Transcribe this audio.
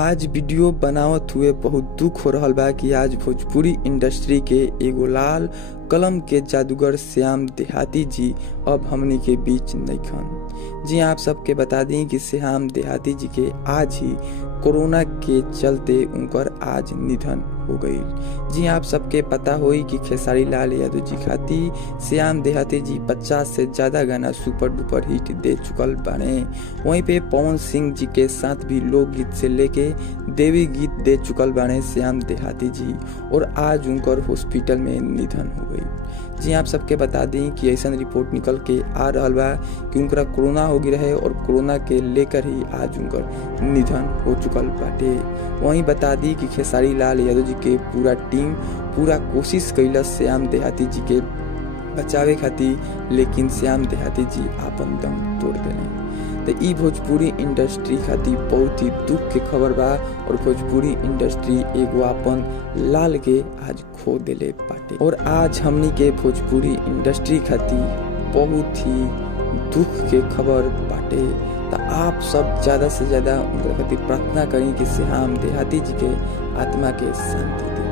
आज वीडियो बनावत हुए बहुत दुख हो रहल बा कि आज भोजपुरी इंडस्ट्री के एगो लाल कलम के जादूगर श्याम देहाती जी अब हमनी के बीच नइखन। जी आप सबके बता दी कि श्याम देहाती जी के आज ही कोरोना के चलते उनकर आज निधन हो गई। जी आप सबके पता होई कि खेसारी लाल यादव जी खातिर श्याम देहाती जी 50 से ज्यादा गाना सुपर डुपर हिट दे चुकल बाने। वहीं पे पवन सिंह जी के साथ भी लोकगीत से लेके देवी गीत दे चुकल बाने श्याम देहाती जी, और आज उनकर हॉस्पिटल में निधन हो गई। जी आप सबके बता दी कि ऐसा रिपोर्ट निकल के आ रहा बा कि उनका कोरोना हो गई रहे और कोरोना के लेकर ही आज उनकर निधन हो चुकल बाटे। वहीं बता दी कि खेसारी लाल यादव जी के पूरा टीम पूरा कोशिश कैलस श्याम देहाती जी के बचावे खातिर, लेकिन श्याम देहाती जी आपन दम तोड़ देले। तो ई भोजपुरी इंडस्ट्री खातिर बहुत ही दुख के खबर बा, और भोजपुरी इंडस्ट्री एगो आपन लाल के आज खो देले बाटे। और आज हमनी के भोजपुरी इंडस्ट्री खातिर बहुत ही दुख के खबर बाटे। तो आप सब ज्यादा से ज्यादा उनके खातिर प्रार्थना करें कि श्याम देहाती जी के आत्मा के शांति दे।